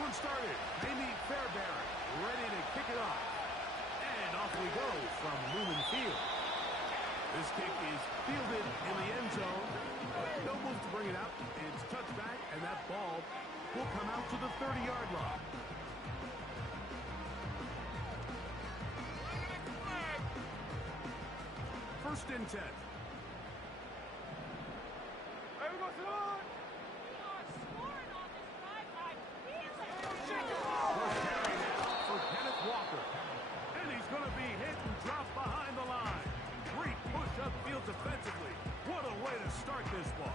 one started. Amy Fairbairn ready to kick it off. And off we go from Lumen Field. This kick is fielded in the end zone. No move to bring it out. It's touchback, and that ball will come out to the 30-yard line. First and 10. Defensively. What a way to start this ball.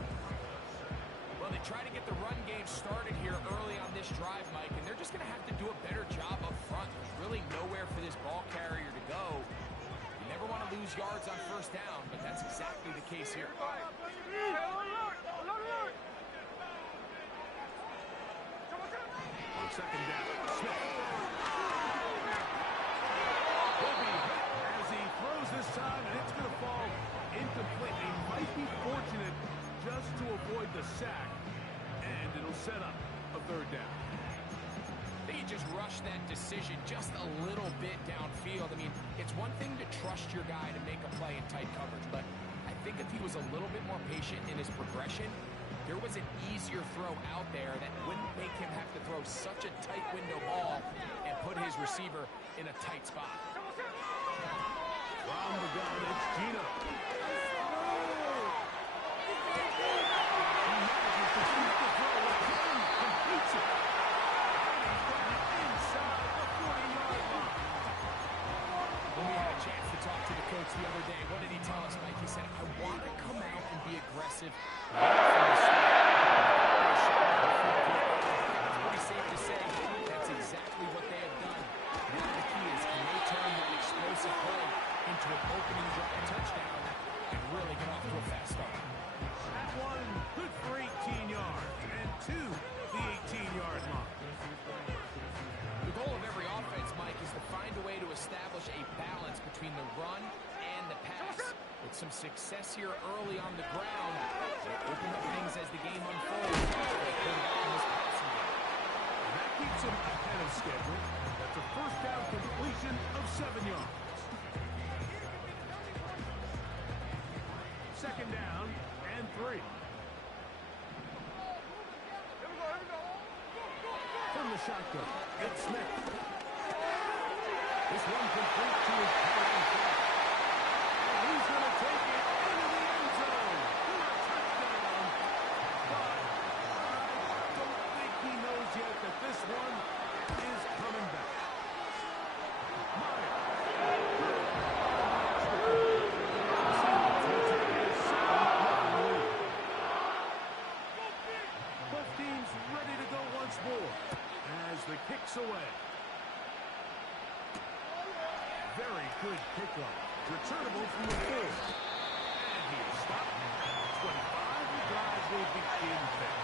Well, they try to get the run game started here early on this drive, Mike, and they're just going to have to do a better job up front. There's really nowhere for this ball carrier to go. You never want to lose yards on first down, but that's exactly the case here. On second down, Smith. Will be hit as he throws this time, and it's going to fall incomplete. He might be fortunate just to avoid the sack, and it'll set up a third down. They just rushed that decision just a little bit downfield. I mean, it's one thing to trust your guy to make a play in tight coverage, but I think if he was a little bit more patient in his progression, there was an easier throw out there that wouldn't make him have to throw such a tight window ball and put his receiver in a tight spot. From the gun, it's Gino. The other day, what did he tell us, Mike? He said, I want to come out and be aggressive right from the start. It's pretty safe to say that's exactly what they have done. Now the key is, can they turn that explosive play into an opening drive touchdown and really get off to a fast start? That one good for 18 yards and to the 18-yard line. The goal of every offense, Mike, is to find a way to establish a balance between the run and the pass. With some success here early on the ground, they'll open up things as the game unfolds. That keeps them ahead of schedule. That's a first down completion of 7 yards. Second down and 3. From the shotgun, it's Smith. This one complete to his tight end. And he's going to take it into the end zone for a touchdown. But I don't think he knows yet that this one is coming back. Both teams ready to go once more as the kick's away. Very good kickoff. Returnable from the 4. And he is stopped at 25. The drive will begin there.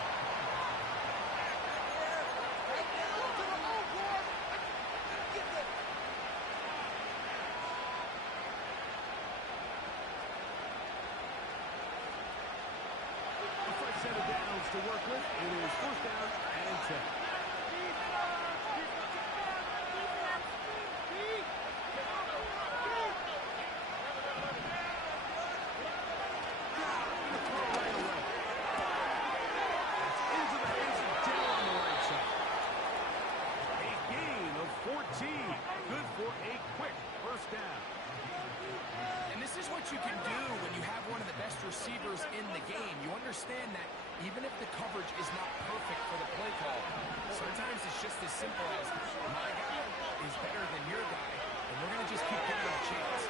A fresh set of downs to work with. It is first down and 10. Good for a quick first down. And this is what you can do when you have one of the best receivers in the game. You understand that even if the coverage is not perfect for the play call, sometimes it's just as simple as my guy is better than your guy, and we're going to just keep giving him a chance.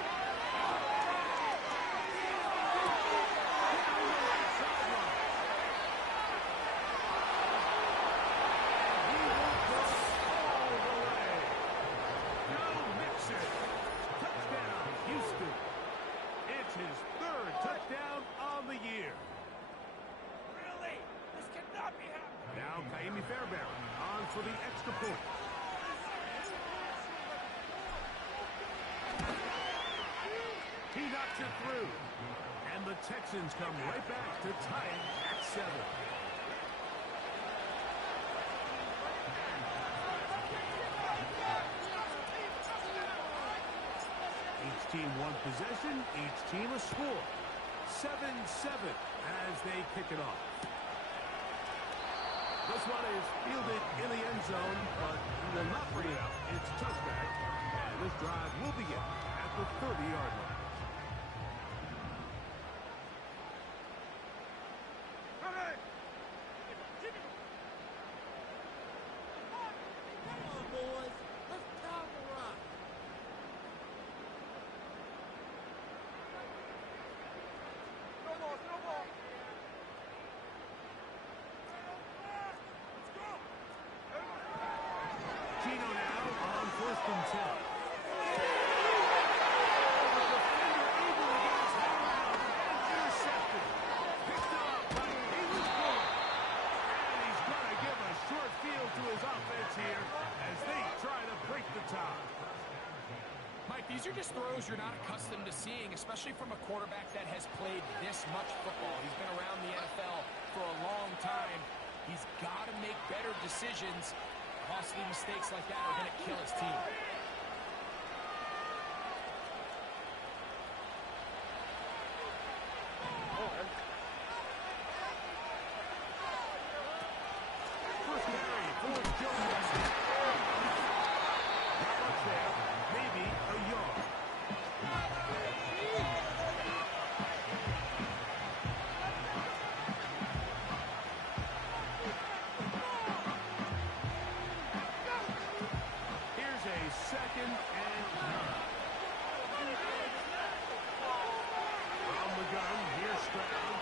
For the extra point. He knocks it through. And the Texans come right back to tie it at 7. possession, each team a score. 7-7 as they kick it off. This one is fielded in the end zone, but he will not bring it up. It's a touchback, and this drive will begin at the 30-yard line. These are just throws you're not accustomed to seeing, especially from a quarterback that has played this much football. He's been around the NFL for a long time. He's got to make better decisions. Costly mistakes like that are going to kill his team. First carry for Jones. Not much there. Maybe a yard. Here's a 2nd and 9. From the gun, here's Stroud.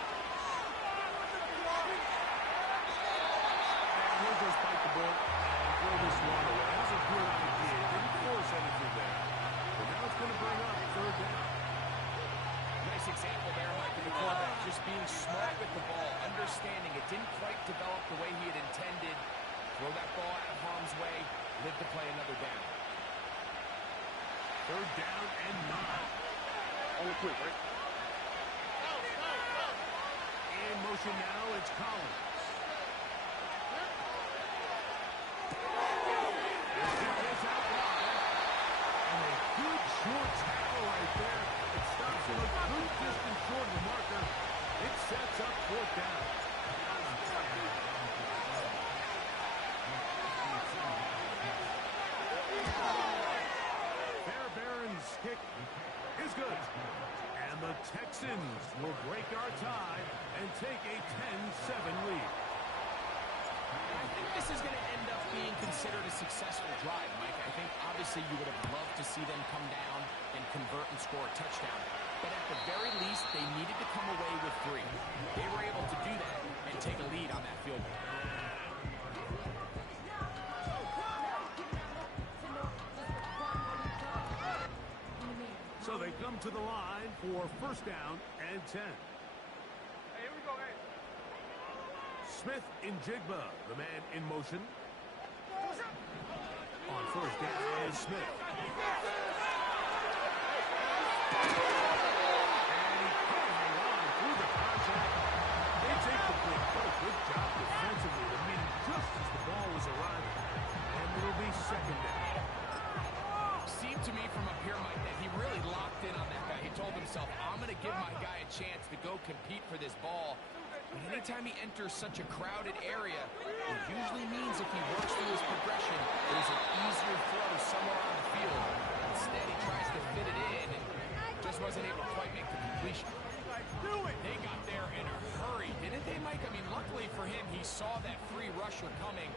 And he'll just bite the bullet and throw this one away. That's a good idea. Didn't force anything there. But now it's going to bring up 3rd down. Nice example there, Mike, of the quarterback just being smart with the ball, understanding it didn't quite develop the way he had intended. Throw that ball out of harm's way, live to play another down. 3rd down and 9. Only quick, right? In motion now, it's Collins. It's out wide. And a good short tackle right there. It stops him a good distance short of the marker. It sets up 4th down. Fairbairn's kick is good. And the Texans will break our tie and take a 10-7 lead. I think this is going to end up being considered a successful drive, Mike. I think obviously you would have loved to see them come down and convert and score a touchdown. But at the very least, they needed to come away with 3. They were able to do that and take a lead on that field goal. So they come to the line for 1st down and 10. Hey, here we go, hey. Smith in Jigba, the man in motion. On 1st down is Smith. And he can't hang on through the contact. They take the play. What a good job defensively to meet him just as the ball was arriving. And it'll be 2nd down. Seemed to me from up here, Mike, that he really locked in on that guy. He told himself, I'm going to give my guy a chance to go compete for this ball. But anytime he enters such a crowded area, it usually means if he works through his progression, there's an easier throw somewhere on the field. Instead, he tries to fit it in and just wasn't able to quite make the completion. They got there in a hurry, didn't they, Mike? I mean, luckily for him, he saw that free rusher coming,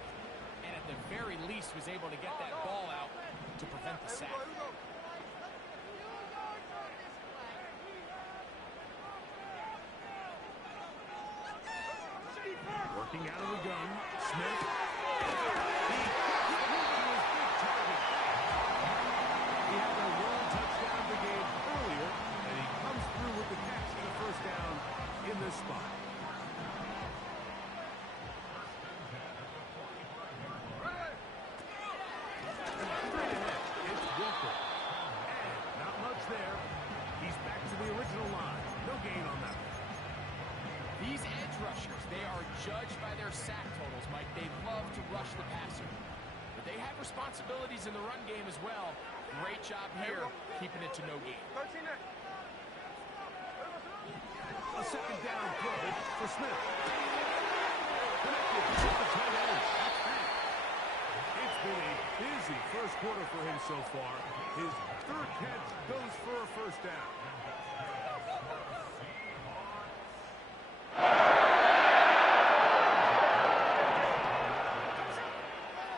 and at the very least was able to get that ball out to prevent the sack. Working out of the gun, Smith. He gets to his big target. He had a long touchdown the game earlier, and he comes through with the catch for the 1st down in this spot. Straight ahead, it's Walker. And not much there. He's back to the original line. No gain on that one. These edge rushers, they are judged by their sack totals, Mike. They love to rush the passer. But they have responsibilities in the run game as well. Great job here, keeping it to no gain. 13 there. A second down throw for Smith. Connected to the tight end. It's been a busy first quarter for him so far. His third catch goes for a first down.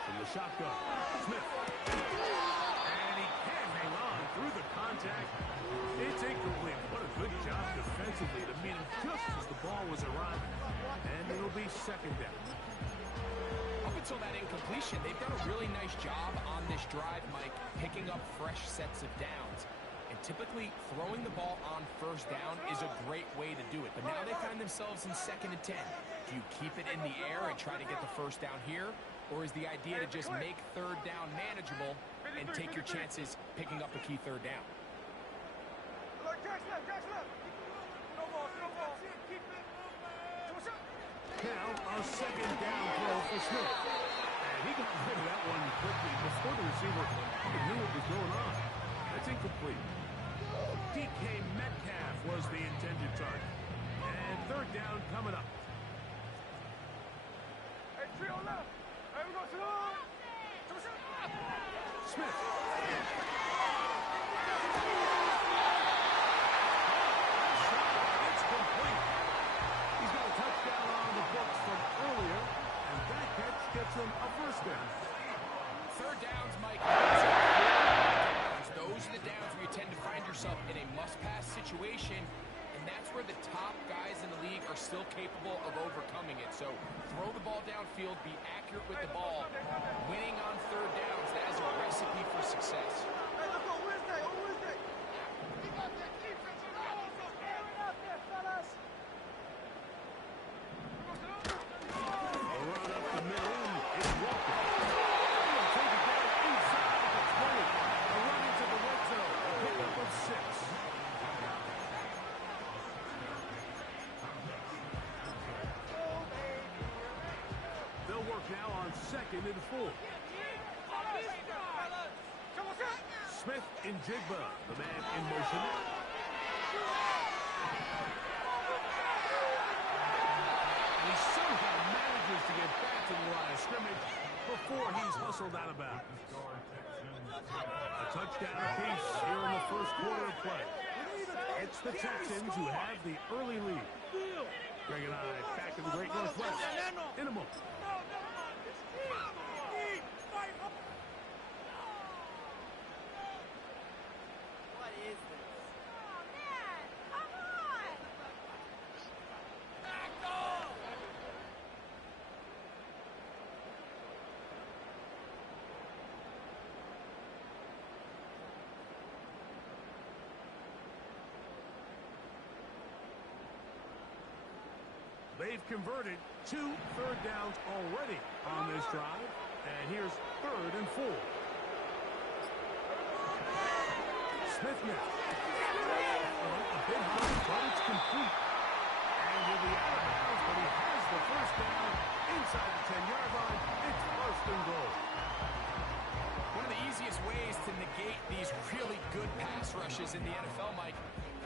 From the shotgun, Smith. And he can't hang on through the contact. It's incomplete. What a good job defensively to meet him just as the ball was arriving. And it'll be second down. Up until that incompletion, they've done a really nice job on this drive, Mike, picking up fresh sets of downs. And typically, throwing the ball on first down is a great way to do it. But now they find themselves in 2nd and 10. Do you keep it in the air and try to get the first down here? Or is the idea to just make third down manageable and take your chances picking up a key third down? Now, a second down throw for Smith. And he got rid of that one quickly before the receiver knew what was going on. That's incomplete. DK Metcalf was the intended target. And third down coming up. Smith. It's complete. He's got a touchdown on the books from earlier, and that catch gets him a first down. Third downs, Mike. Those are the downs where you tend to find yourself in a must-pass situation, and that's where the top guys in the league are still capable of overcoming it. So throw the ball downfield, be accurate with the ball. Winning on third downs, that is a recipe for success. Second and 4. Smith in Jigba, the man in motion. And he somehow manages to get back to the line of scrimmage before he's hustled out of bounds. A touchdown apiece here in the first quarter of play. It's the Texans who have the early lead. Greg and I back in the Great Northwest in a moment. They've converted 2 third downs already on this drive. And here's 3rd and 4. Smith now. A bit high, but it's complete. And he'll be out of bounds, but he has the first down inside the 10-yard line. It's 1st and goal. One of the easiest ways to negate these really good pass rushes in the NFL, Mike,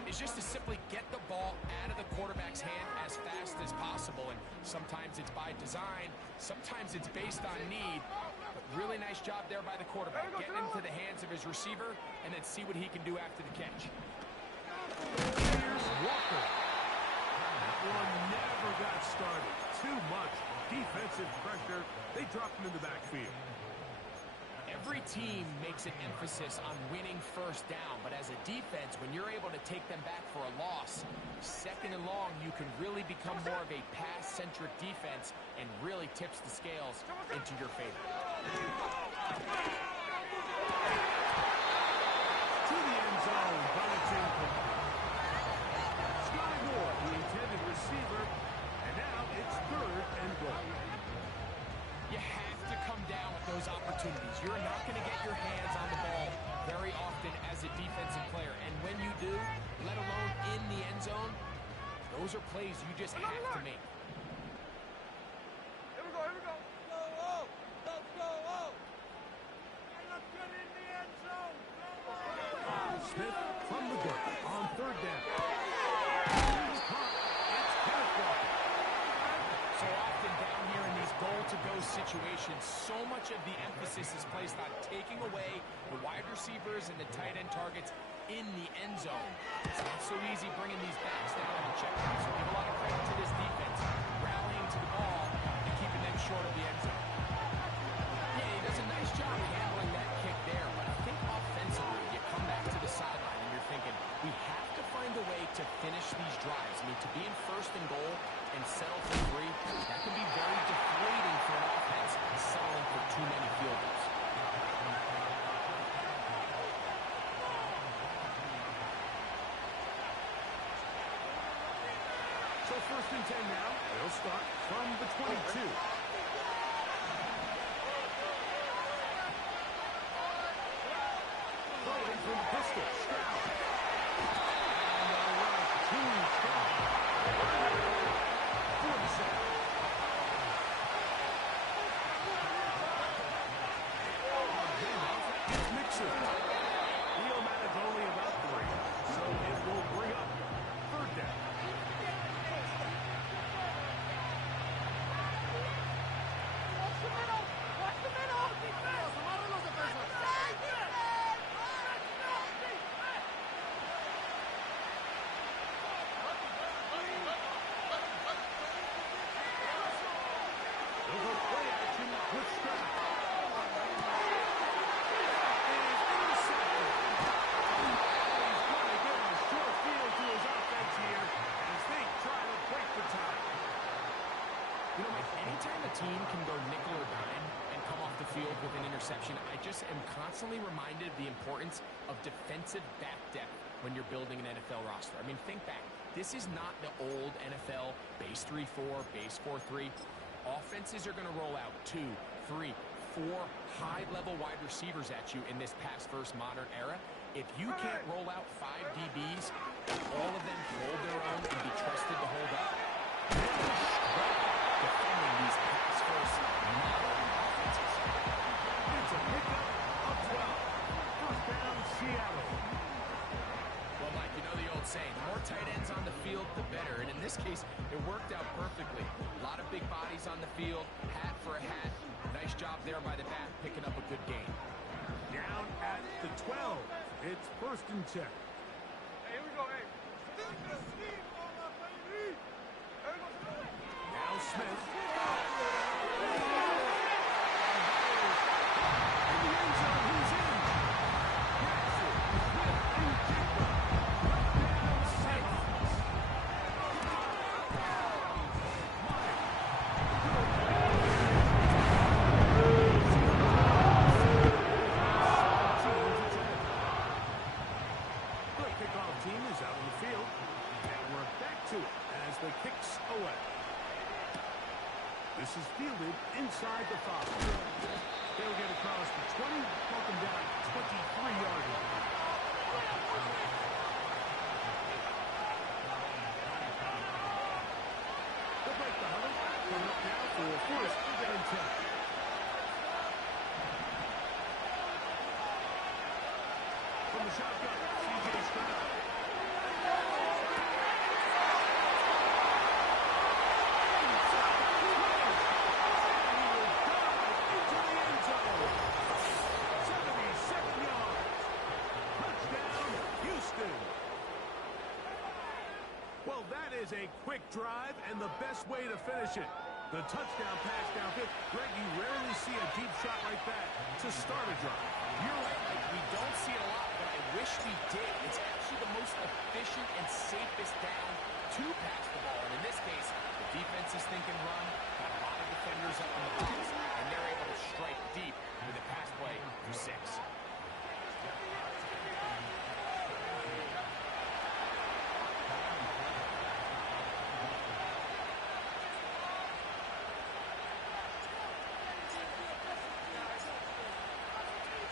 is just to simply get the ball out of the quarterback's hand as fast as possible. And sometimes it's by design, sometimes it's based on need. But really nice job there by the quarterback, getting into the hands of his receiver and then see what he can do after the catch. Here's Walker. That one never got started. Too much defensive pressure. They dropped him in the backfield. Every team makes an emphasis on winning first down, but as a defense, when you're able to take them back for a loss, 2nd and long, you can really become more of a pass-centric defense and really tips the scales into your favor. To the end zone, but it's incomplete. Sky Moore, the intended receiver, and now it's 3rd and goal. You have to come down with those opportunities. You're not going to get your hands on the ball very often as a defensive player. And when you do, let alone in the end zone, those are plays you just have to make. Here we go, here we go. Let's go. And let's get in the end zone. Smith from the gun on 3rd down. He's caught goal-to-go situations, so much of the emphasis is placed on taking away the wide receivers and the tight end targets in the end zone. It's not so easy bringing these backs down on the checkpoint, so give a lot of credit to this defense, rallying to the ball and keeping them short of the end zone. Yeah, he does a nice job handling that kick there, but I think offensively, you come back to the sideline and you're thinking, we have to find a way to finish these drives. I mean, to be in first and goal and settle for 3, that can be very deflating for an offense settling for too many field goals. So first and 10 now. They'll start from the 22. Throwing from the pistol. Stroud. And a run to Stroud. 47. It's Mixon. Heel manage only about 3, so it will bring up third down. They'll go play action with Stroud. Is intercepted. He's going to give a short field to his offense here as they try to break the tie. You know, Mike, anytime a team can go nickel or dime and come off the field with an interception, I just am constantly reminded of the importance of defensive back depth when you're building an NFL roster. I mean, think back. This is not the old NFL base 3-4, base 4-3. Offenses are going to roll out 2, 3, 4 high-level wide receivers at you in this pass-first modern era. If you can't roll out 5 DBs, all of them hold their own and be trusted to hold up, defending these pass-first modern offenses. It's a pickup of 12. First down, Seattle. Well, Mike, you know the old saying, the more tight ends on the field, the better. And in this case, it worked out perfectly. A lot of big bodies on the field, hat for a hat. Nice job there by the back, picking up a good gain. Down at the 12. It's first and 10. Hey, here we go, hey. Now Smith. In the end zone, he's in. Jackson, Smith, and Jigba. Touchdown, Seahawks. The kickoff team is out on the field, and we're back to it as the kicks away. This is fielded inside the 5. They'll get across the 20, welcome down 23-yard line. They'll break the huddle. Coming up now for first and 10. From the shotgun, C.J. Stroud. Well, that is a quick drive and the best way to finish it. The touchdown pass downfield. Greg, you rarely see a deep shot like that to start a drive. You're right, Mike. We don't see it a lot, but I wish we did. It's actually the most efficient and safest down to pass the ball. And in this case, the defense is thinking run, got a lot of defenders up in the box, and they're able to strike deep with a pass play to 6.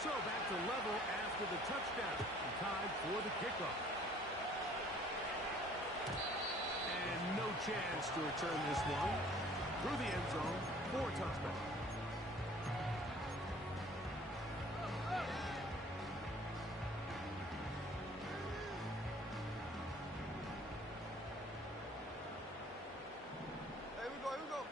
So back to level after the touchdown. Tied for the kickoff. And no chance to return this one. Through the end zone for a touchback. Here we go, here we go.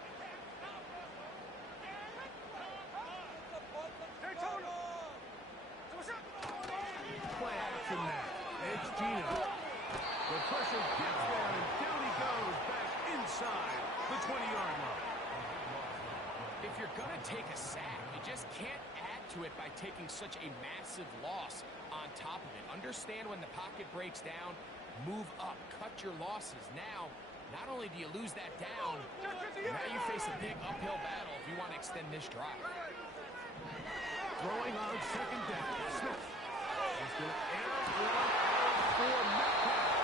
If you're going to take a sack, you just can't add to it by taking such a massive loss on top of it. Understand when the pocket breaks down, move up, cut your losses. Now, not only do you lose that down, now you face a big uphill battle if you want to extend this drive. Throwing on second down. Smith. Just going to air one for Metcalf.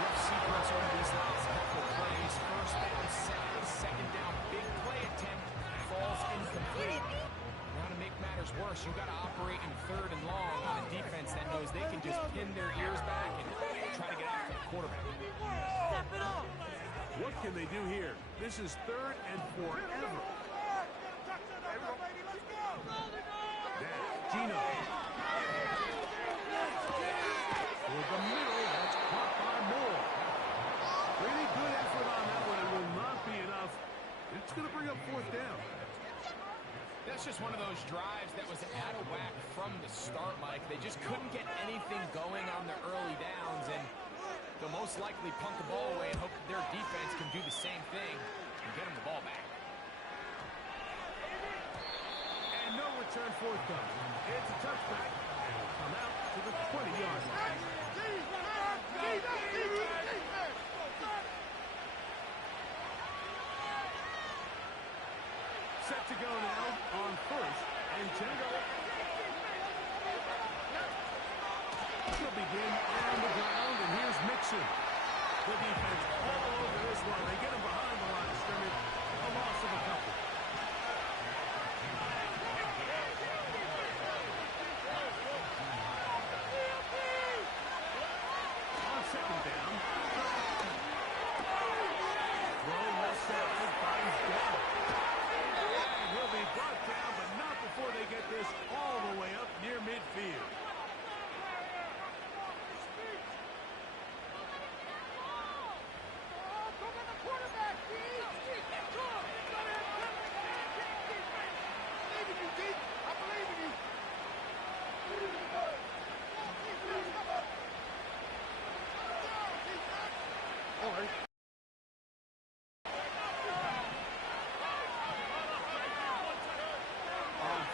Rough sequence over these last couple plays. First down, second down, big play attempt, falls incomplete. Now to make matters worse, you got to operate in third and long on a defense that knows they can just pin their ears back and try to get after the quarterback. Step it up. What can they do here? This is third and forever. Gino. For the middle, that's caught by Moore. Pretty good effort on that one. It will not be enough. It's going to bring up fourth down. That's just one of those drives that was out of whack from the start, Mike. They just couldn't get anything going on their early downs, and they'll most likely punt the ball away and hope that their defense can do the same thing and get them the ball back. And no return fourth down. It's a touchback, and will come out to the 20-yard line. Set to go now on first and 10. He'll begin on the ground, and here's Mixon. The defense all over this one. They get him behind the line of scrimmage. A loss of a couple. On second down. Throw left side, finds Gotw. And he'll be brought down, but not before they get this all the way up near midfield.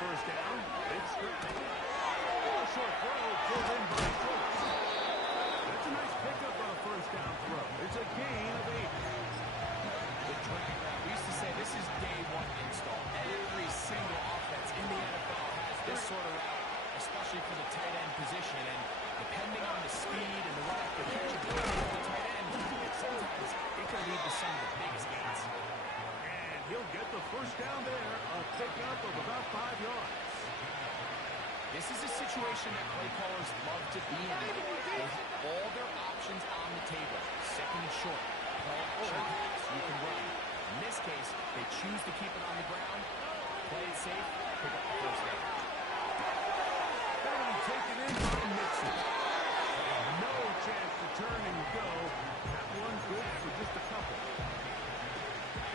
First down, it's stripped. A short throw pulled in by Schultz. That's a nice pickup on a first down throw. It's a gain of 8. The drag route, we used to say this is day one install. Every single offense in the NFL has this sort of route, especially for the tight end position. And depending on the speed and the run after catch ability of the tight end, sometimes it can lead to some of the biggest gains. He'll get the first down there, a pickup of about 5 yards. This is a situation that play callers love to be in. They have all their options on the table. Second and short, play action pass, you can run. In this case, they choose to keep it on the ground, play it safe, pick up the first down. That'll be taken in by Mixon. No chance to turn and go. That one good for just a couple.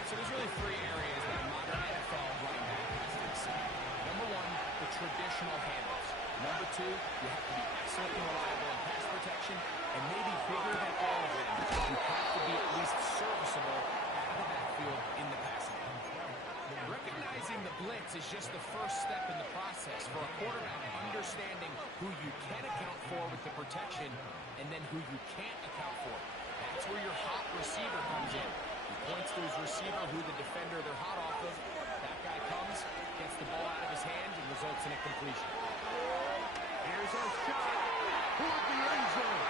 So there's really 3 areas that a modern NFL running back has to excel. Number 1, the traditional handles. Number 2, you have to be excellent and reliable in pass protection, and maybe bigger than all of them, you have to be at least serviceable out of the backfield in the passing game. Recognizing the blitz is just the first step in the process for a quarterback understanding who you can account for with the protection and then who you can't account for. That's where your hot receiver comes in. He points to his receiver, who the defender they're hot off of. That guy comes, gets the ball out of his hand, and results in a completion. Here's a shot toward the end zone.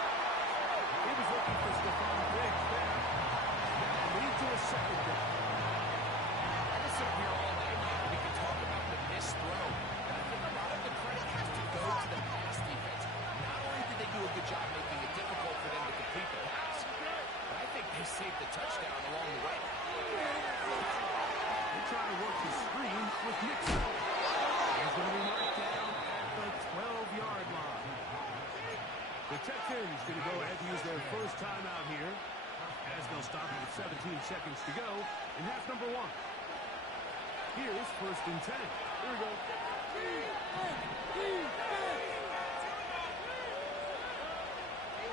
He was looking for Stephon Diggs there. That'll lead to a second down. I can sit here all night, Mike, and we can talk about the missed throw. But I think a lot of the credit has to go to the pass defense. Not only did they do a good job making it difficult for them to complete the pass, but I think they saved the touchdown along the way. They try to work the screen with Mixon. He's going to be marked down at the 12-yard line. The Texans going to go ahead and use their first timeout here, as they'll stop with 17 seconds to go in half number 1. Here's first and 10. Here we go.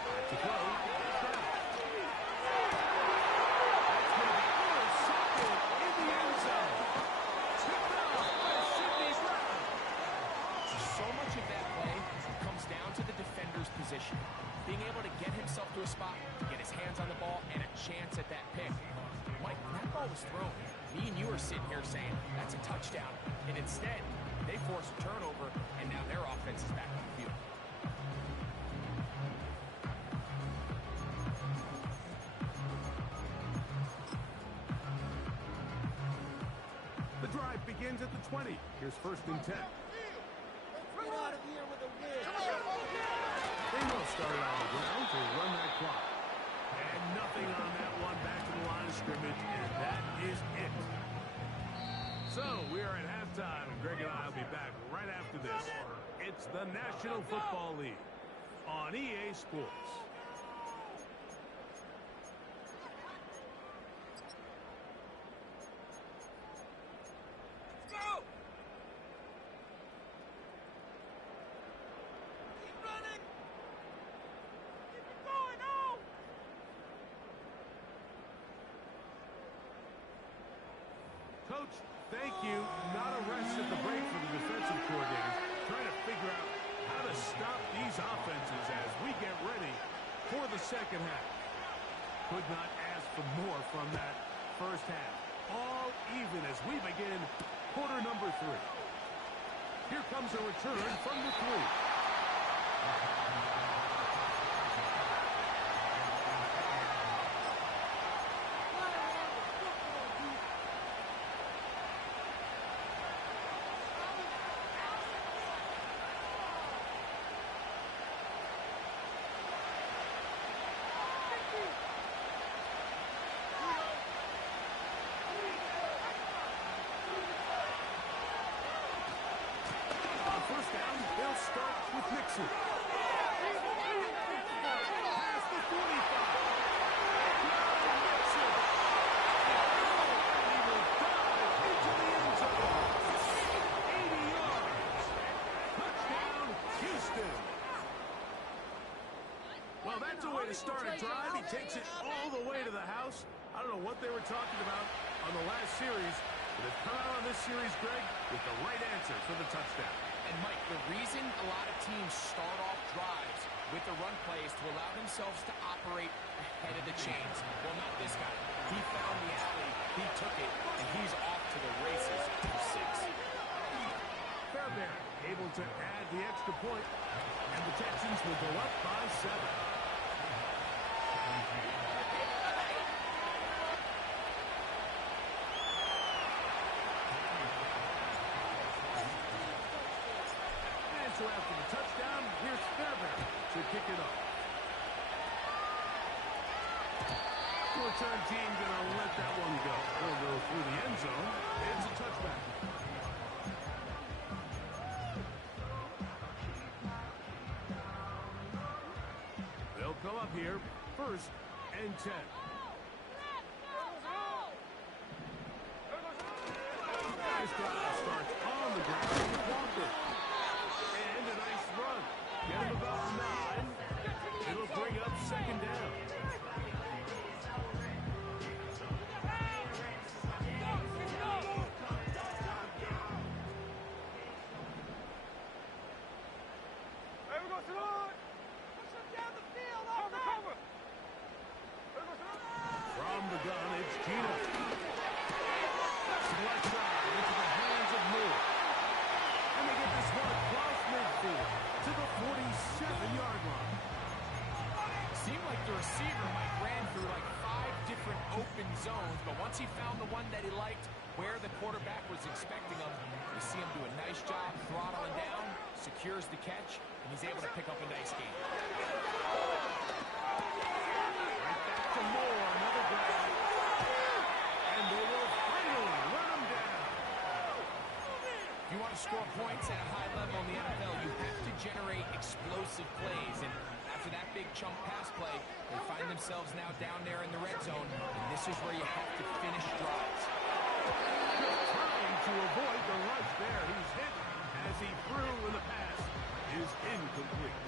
Back to throw. That's going to be intercepted in the end zone. ball was thrown, me and you are sitting here saying, that's a touchdown. And instead, they force a turnover, and now their offense is back on the field. The drive begins at the 20. Here's 1st and 10. Get out of here with a win. They will start on the ground to run that clock. And nothing on that one, back to the line of scrimmage, and that is it. So we are at halftime, and Greg and I will be back right after this. It's the National Football League on EA Sports. Let's go. Keep running. Keep it going. Oh. Coach, thank you. Not a rest at the break for the defensive coordinators, trying to figure out how to stop these offenses as we get ready for the second half. Could not ask for more from that first half. All even as we begin quarter number 3. Here comes a return from the 3. On first down, they'll start with Nixon. Past the 45. Nixon. And he will dive into the end zone. 80 yards. Touchdown, Houston. Well, that's a way to start a drive. He takes it all the way to the house. I don't know what they were talking about on the last series, but they've come out on this series, Greg, with the right answer for the touchdown. And, Mike, the reason a lot of teams start off drives with the run play is to allow themselves to operate ahead of the chains. Well, not this guy. He found the alley, he took it, and he's off to the races for 6. Fairbairn able to add the extra point, and the Texans will go up by 7. And so after the touchdown, here's Fairbairn to kick it off. The return team going to let that one go. They'll go through the end zone. It's a touchback. They'll come up here, 1st and 10. This drive starts on the ground with Walker. And a nice run. Get him about 9. It'll bring up 2nd down. From the gun, it's Gino. Select drive into the hands of Moore. And they get this one across midfield to the 47-yard line. Seemed like the receiver, Mike, ran through like 5 different open zones, but once he found the one that he liked, where the quarterback was expecting him, you see him do a nice job throttling down, secures the catch, and he's able to pick up a nice gain. Right back to Moore, another grab. And they will finally run him down. If you want to score points at a high level in the NFL, you have to generate explosive plays. And after that big chunk pass play, they find themselves now down there in the red zone. And this is where you have to finish drives. Just trying to avoid the rush there. He's hit as he threw, and the pass is incomplete.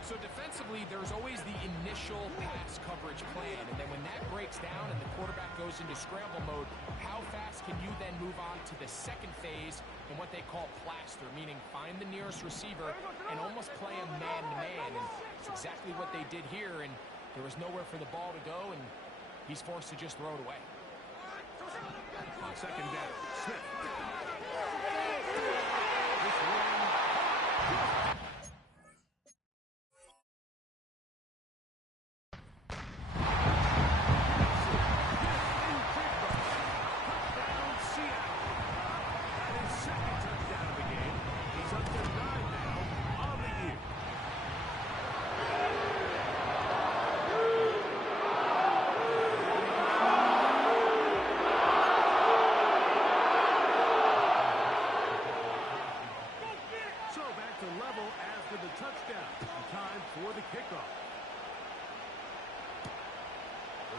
So defensively, there's always the initial pass coverage plan, and then when that breaks down and the quarterback goes into scramble mode, how fast can you then move on to the second phase in what they call plaster, meaning find the nearest receiver and almost play him man-to-man, and it's exactly what they did here, and there was nowhere for the ball to go, and he's forced to just throw it away. second down. Smith. This one.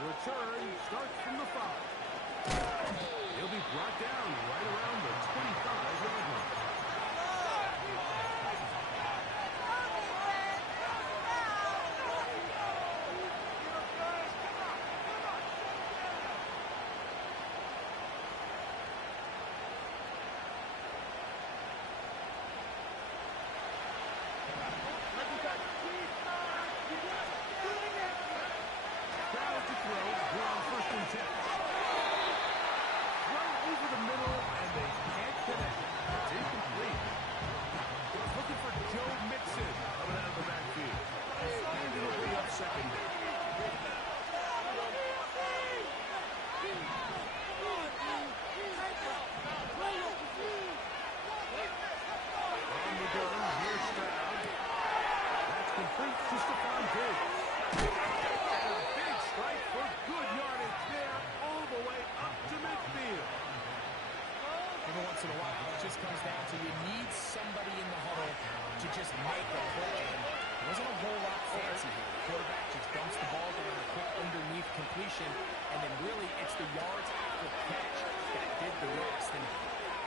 Return starts from the 5. He'll be brought down right around the 25-yard line. In a while, it just comes down to you need somebody in the huddle to just make a play. And it wasn't a whole lot fancy here. The quarterback just dumps the ball down a quick underneath completion, and then really it's the yards after catch that did the rest. And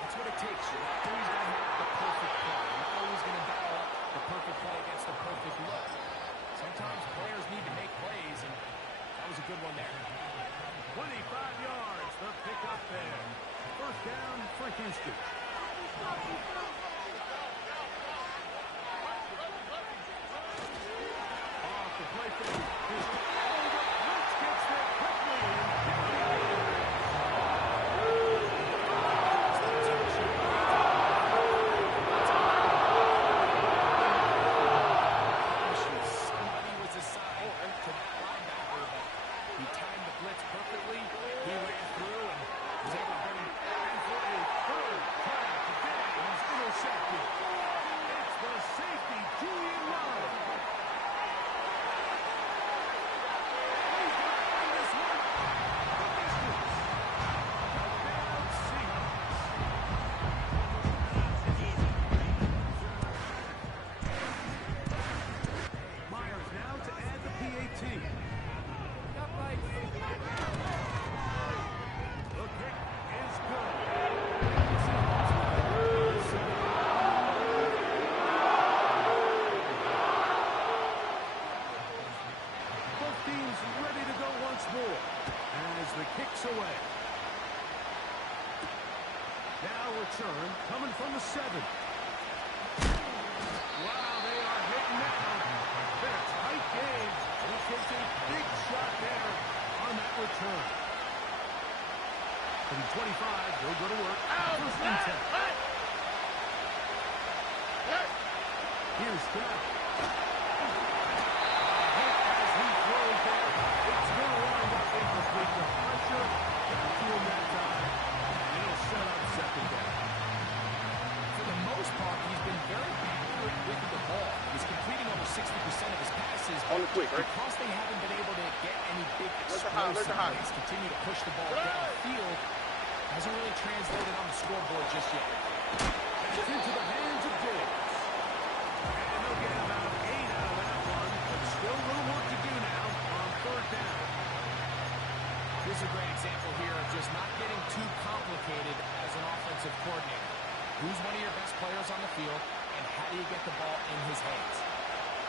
that's what it takes. You're not always going to have the perfect play. You're not always going to dial up the perfect play against the perfect look. Sometimes players need to make plays, and that was a good one there. 25 yards, the pickup there. First down for Houston. Off the play fake. Wentz gets there quickly. Somebody was assigned to that linebacker, but he timed the blitz perfectly. He ran through and was able to bring him in for a third try today. He's intercepted. It's the safety, Julian Love. He's going to bring this one the distance. Touchdown, Seahawks. Myers now to add the PAT. The kick is good. Both teams ready to go once more as the kick's away. Now return coming from the 7. Wow, they are hitting now. They're a tight game. And he takes a big shot there on that return. From 25, they'll go to work. First and 10. Here's Gotw. As he throws there, it's going to wind up incomplete. The pressure got to him that time. And it'll set up second down. For the most part, he's been very accurate with the ball. He's completing over 60% of his passes. Because they haven't been able to get any big explosive plays, continue to push the ball downfield, hasn't really translated on the scoreboard just yet. It's into the hands of Diggs. And they'll get about 8 out of that one, but still a little work to do now on third down. Here's a great example here of just not getting too complicated as an offensive coordinator. Who's one of your best players on the field, and how do you get the ball in his hands?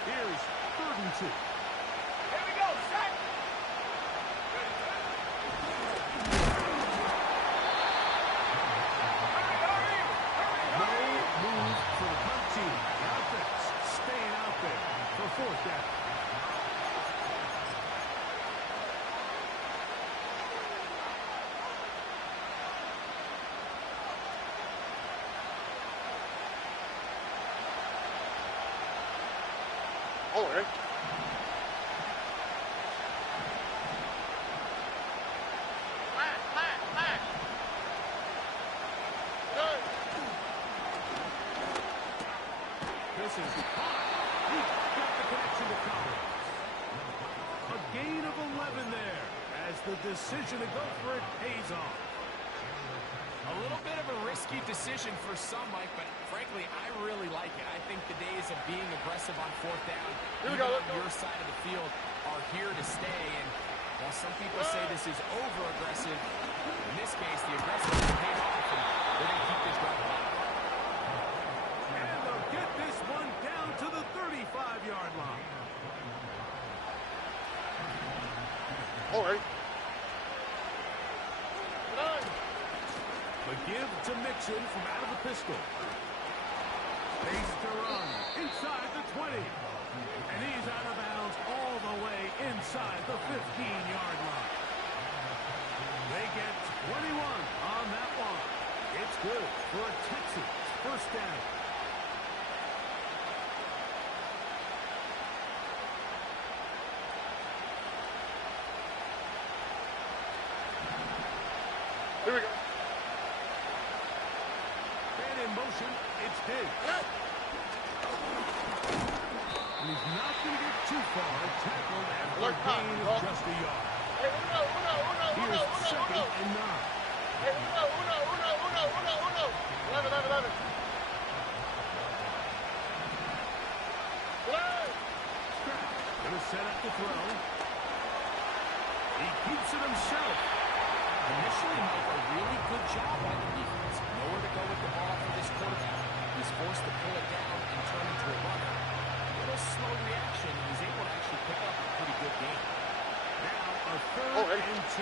Here's 3rd and 2. Here we go, set! No move for the punt team. The offense staying out there for fourth down. Okay. This is hot. He got the connection to cover. A gain of 11 there as the decision to go for it pays off. A little bit of a risky decision for some, Mike, but frankly, I really like it. I think the days of being aggressive on fourth down, even on your side of the field, are here to stay. And while some people say this is over-aggressive, in this case, the aggressiveness paid off, and they're going to keep this drive alive. And they'll get this one down to the 35-yard line. All right. The give to Mixon from out of the pistol. Face to run inside the 20. And he's out of bounds all the way inside the 15-yard line. They get 21 on that one. It's good for a Texans first down. Here we go. And in motion, it's Diggs. And he's not going to get too far. Tackled after a gain of just a yard. Here's second and 9. Gonna set up the throw. He keeps it himself. Initially, Mike, a really good job by the defense. Nowhere to go with the ball for this quarterback. He's forced to pull it down and turn into a runner. A little slow reaction. He's able to actually pick up a pretty good game. Now a third and 2.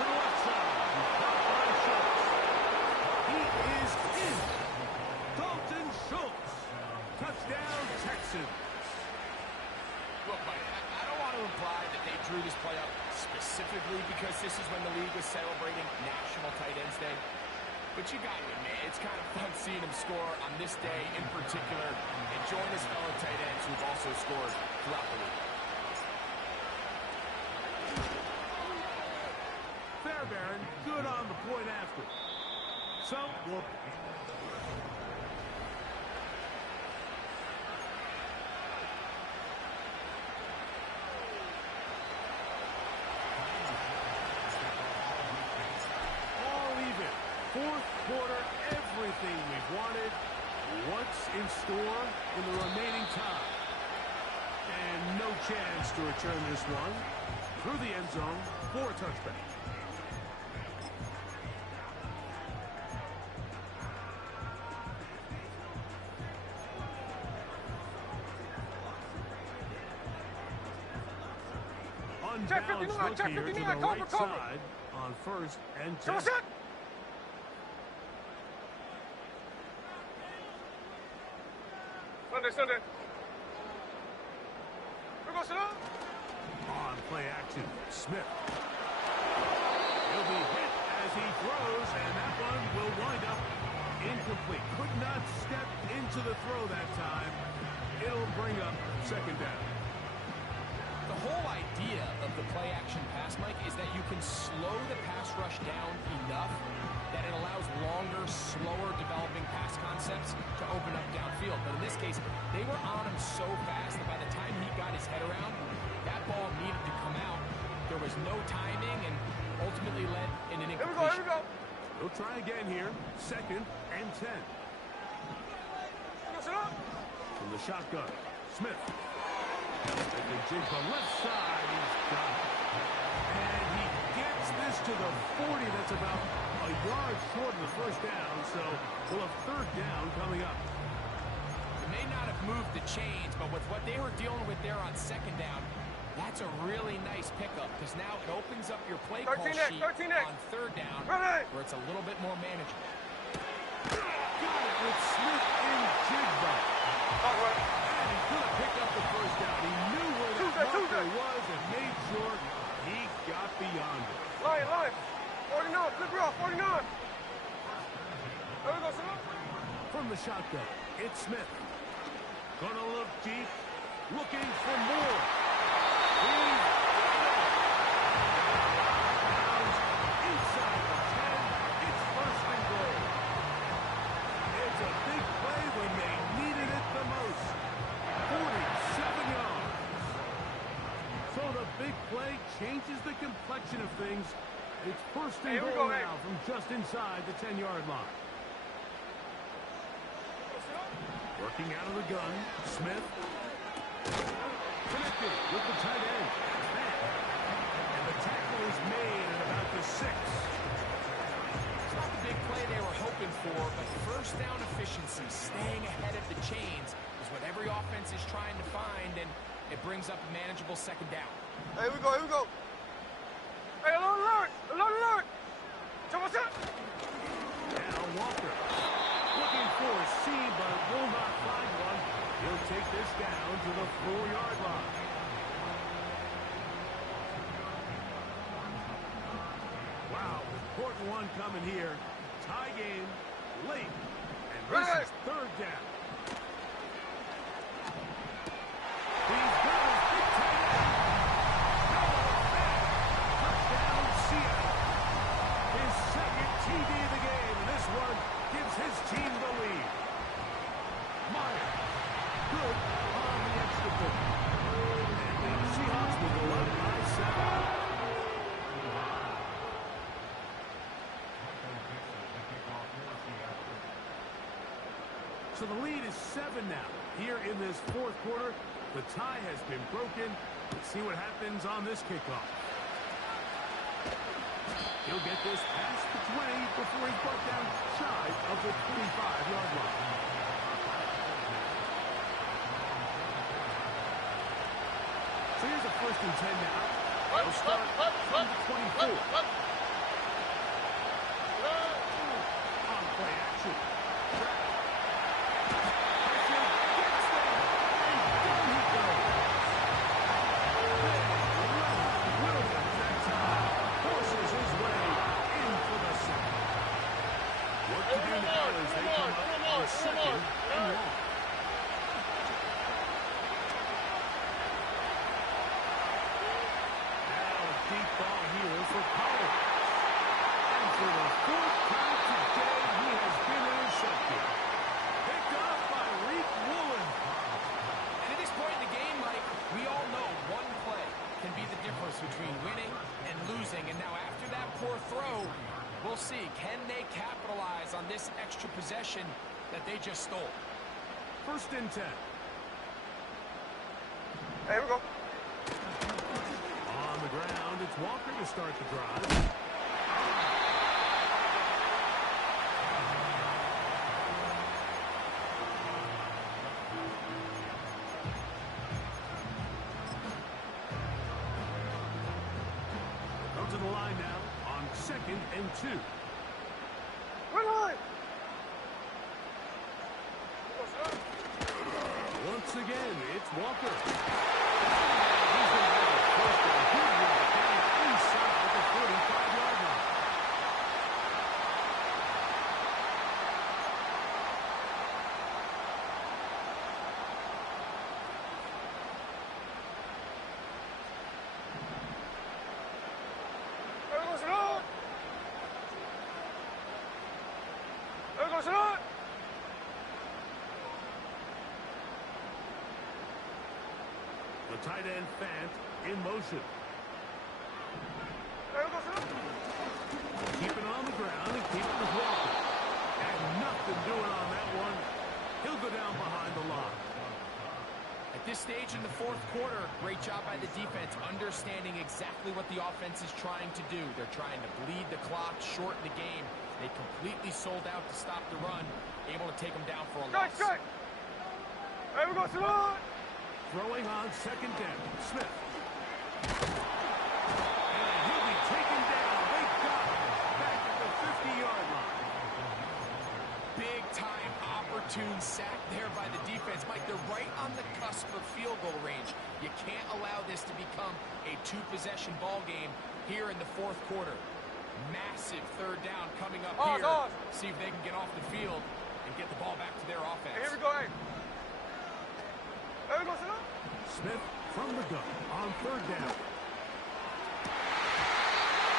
To the left side. Caught by Schultz. He is in. Dalton Schultz. Touchdown, Texans. Look, Mike, I don't want to imply that they drew this play up specifically because this is when the league was celebrating National Tight Ends Day. But you got to admit, it's kind of fun seeing him score on this day in particular and join his fellow tight ends who've also scored throughout the league. Fairbairn, good on the point after. So, we'll... Fourth quarter, everything we've wanted. What's in store in the remaining time? And no chance to return this one through the end zone for a touchback. On downs, look here to the right side on first and 10. Sunday. On play action, Smith. He'll be hit as he throws, and that one will wind up incomplete. Could not step into the throw that time. It'll bring up second down. The whole idea of the play action pass, Mike, is that you can slow the pass rush down enough that it allows longer, slower developing pass concepts to open up downfield. But in this case, they were on him so fast that by the time he got his head around, that ball needed to come out. There was no timing and ultimately led in an incompletion. Here we go. We'll try again here. Second and 10. From the shotgun, Smith. They jig the left side. He's got it. And he gets this to the 40. That's about a yard short of the first down, so we'll have third down coming up. They may not have moved the chains, but with what they were dealing with there on second down, that's a really nice pickup because now it opens up your play call sheet on third down where it's a little bit more manageable. Got it with Smith in jigba. And he could have picked up the first down. He knew where that marker was and made sure he got beyond it. Line. 49, good bro, 49. There we go, son. From the shotgun, It's Smith. Gonna look deep, looking for more. He's inside the 10. It's first and goal. It's a big play when they needed it the most. 47 yards. So the big play changes the complexion of things. It's first and goal now from just inside the 10-yard line. Working out of the gun, Smith. Connected with the tight end. And the tackle is made at about the 6. It's not the big play they were hoping for, but first down efficiency, staying ahead of the chains, is what every offense is trying to find, and it brings up a manageable second down. Here we go, here we go. Hey, alert, alert, alert. What's up? Now Walker. Looking for a seam, but will not find one. He'll take this down to the 4-yard line. Wow, important one coming here. Tie game, late, and this is third down. He's got his big tight end. Touchdown, Seattle. His second TD of the game, and this one gives his team the lead. Myers, good on the extra point. And the Seahawks will go up by 7. So the lead is 7 now. Here in this fourth quarter, the tie has been broken. Let's see what happens on this kickoff. He'll get this past the 20 before he's brought down shy of the 25-yard line. So here's a first and 10 now. They'll start from the 24. On play action. Second and long. Now a deep ball here for Pollard. And for the 4th time today, he has been intercepted. Picked up by Reek Woolen. And at this point in the game, Mike, we all know one play can be the difference between winning and losing. And now after that poor throw, we'll see, can they capitalize on this extra possession that they just stole? First and 10. Here we go. On the ground, it's Walker to start the drive. Come to the line now on 2nd and 2. Once again, it's Walker. He's going to have a first and good one down inside the 45-yard line. There goes it on. There goes it on. The tight end, Fant, in motion. Keep it on the ground and keep it with Walker. And nothing doing on that one. He'll go down behind the line. At this stage in the fourth quarter, great job by the defense, understanding exactly what the offense is trying to do. They're trying to bleed the clock, shorten the game. They completely sold out to stop the run, able to take them down for a loss. There we go, Simone. Throwing on 2nd down, Smith. And he'll be taken down. They got him back at the 50-yard line. Big-time opportune sack there by the defense. Mike, they're right on the cusp of field goal range. You can't allow this to become a two-possession ball game here in the fourth quarter. Massive 3rd down coming up here. See if they can get off the field and get the ball back to their offense. Hey, here we go, hey. There we go, sit up. Smith from the gun on third down.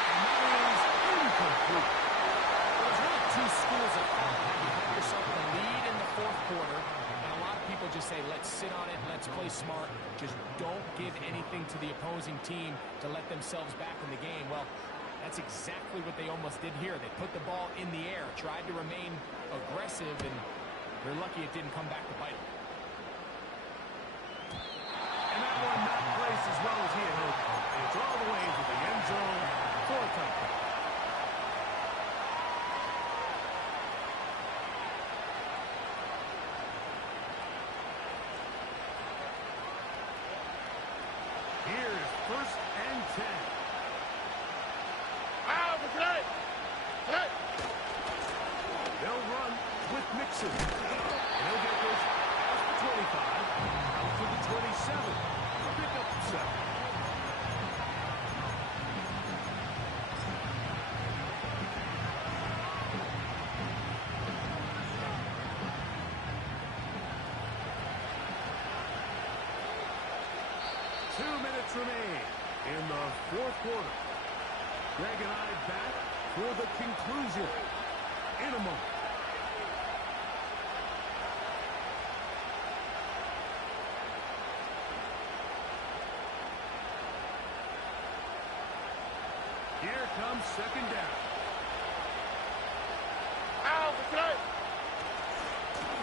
And that is incomplete. There's really two schools of thought. You have yourself the lead in the fourth quarter, and a lot of people just say, let's sit on it, let's play smart, just don't give anything to the opposing team to let themselves back in the game. Well, that's exactly what they almost did here. They put the ball in the air, tried to remain aggressive, and they're lucky it didn't come back to bite them. And that one not placed as well as he had hoped. It's all the way to the end zone for a touchdown. Here's 1st and 10. They'll run with Mixon. And he'll get this past the 25, out to the 27. Pick up the 7. Remain in the fourth quarter. Greg and I back for the conclusion in a moment. Here comes 2nd down.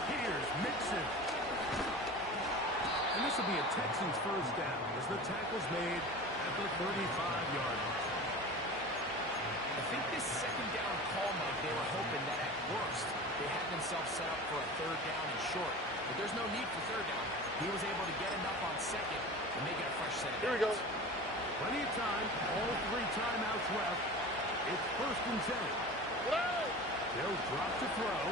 Here's Mixon. And this will be a Texans 1st down as the tackle's made at the 35-yard line. I think this 2nd down call, Mike, they were hoping that at worst they had themselves set up for a 3rd down and short. But there's no need for 3rd down. He was able to get enough on 2nd to make it a fresh set of downs. Here we go. Plenty of time. All 3 timeouts left. It's 1st and 10. They'll drop to throw.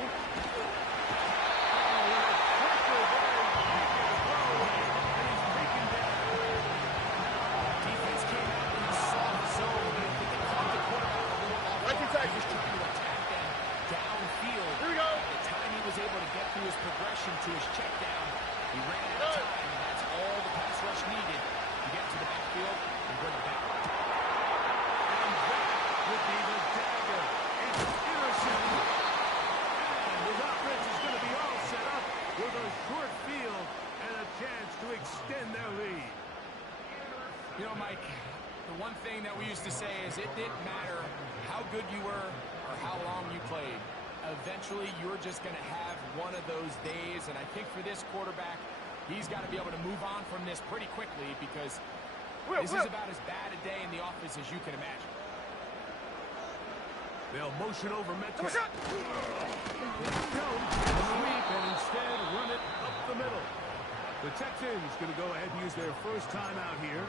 His progression to his check down. He ran out of time, and that's all the pass rush needed to get to the backfield and bring it back. And that would be the dagger. It's intercepted. And his offense is going to be all set up with a short field and a chance to extend their lead. You know, Mike, the one thing that we used to say is it didn't matter how good you were or how long you played. Eventually, you're just going to have one of those days, and I think for this quarterback, he's got to be able to move on from this pretty quickly because this is about as bad a day in the office as you can imagine. They'll motion over Metcalf. Don't sweep and instead run it up the middle. The Texans going to go ahead and use their first timeout here.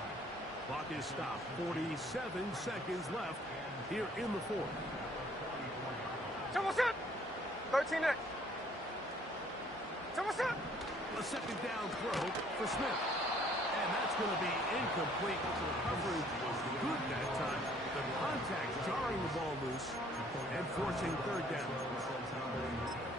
Clock is stopped. 47 seconds left here in the fourth. 13 next. A 2nd down throw for Smith. And that's going to be incomplete. The coverage was good that time. The contact jarring the ball loose and forcing 3rd down.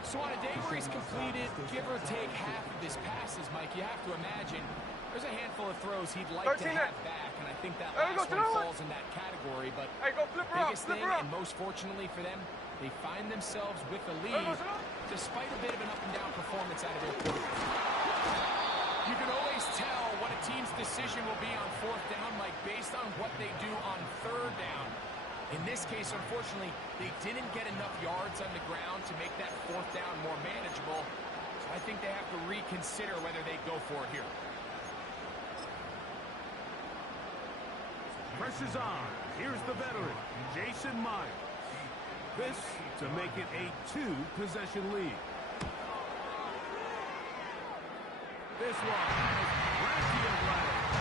So on a day where he's completed, give or take half of his passes, Mike, you have to imagine there's a handful of throws he'd like to have back, and I think that last one falls in that category. But biggest thing, and most fortunately for them, they find themselves with the lead despite a bit of an up-and-down performance out of their quarterback. You can always tell what a team's decision will be on 4th down, Mike, based on what they do on 3rd down. In this case, unfortunately, they didn't get enough yards on the ground to make that 4th down more manageable. So I think they have to reconsider whether they go for it here. Pressure's on. Here's the veteran, Jason Myers. This to make it a 2-possession lead. This one has plenty of legs.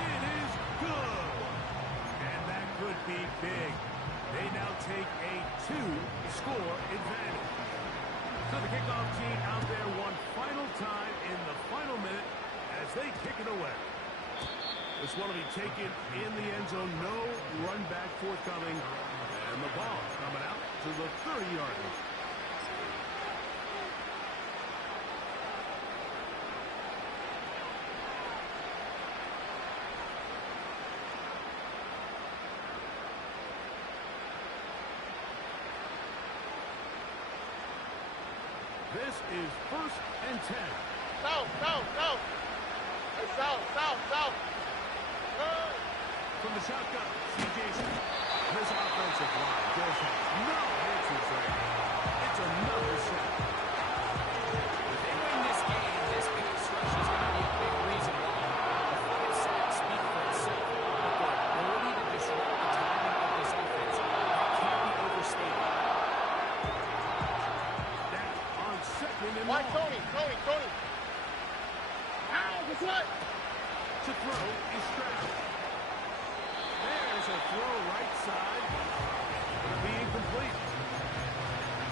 And it is good. And that could be big. They now take a 2-score advantage. So the kickoff team out there one final time in the final minute as they kick it away. This one will be taken in the end zone. No run back forthcoming. And the ball coming out to the 30-yard line. This is 1st and 10. South. Hey, south. Good. From the shotgun, C.J. Stroud. This offensive line just has no answers right now. It's another sack. If they win this game, this pass rush is going to be a big reason why. The 5 sacks speak for itself, but their ability to disrupt the timing of this offense, that can't be overstated. That on 2nd and Why, long. Tony? Ow, what's what? To throw is Stroud. There's a throw right side. It'll be incomplete.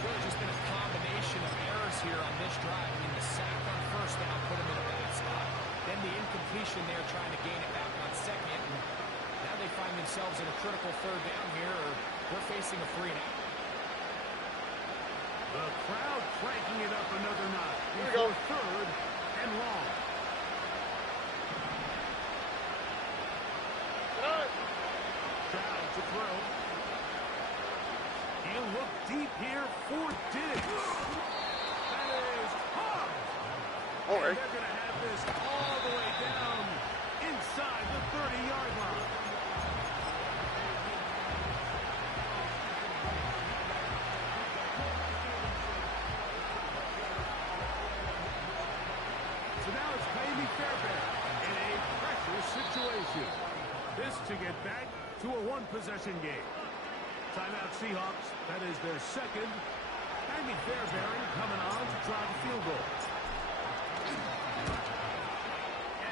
Really just been a combination of errors here on this drive. I mean, the sack on 1st down put him in a bad spot. Then the incompletion there trying to gain it back on 2nd. And now they find themselves in a critical 3rd down here, or they're facing a 3-and-out. The crowd cranking it up another notch Here we go. before 3rd and long. Good. Stroud to throw. He'll look deep here for Diggs. That is hard. All right. They're going to have this all the way down inside the 30-yard line. So now it's Jamie Fairbairn in a pressure situation. This to get back to a one-possession game. Timeout Seahawks. That is their 2nd. Jamie Fairbairn coming on to try the field goal.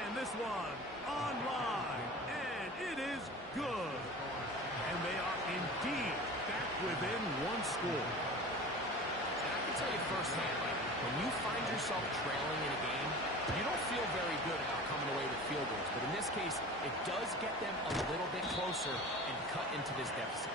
And this one online. And it is good. And they are indeed back within one score. And I can tell you firsthand, like, when you find yourself trailing in a game, you don't feel very good about coming away with field goals. But in this case, it does get them a little bit closer and cut into this deficit.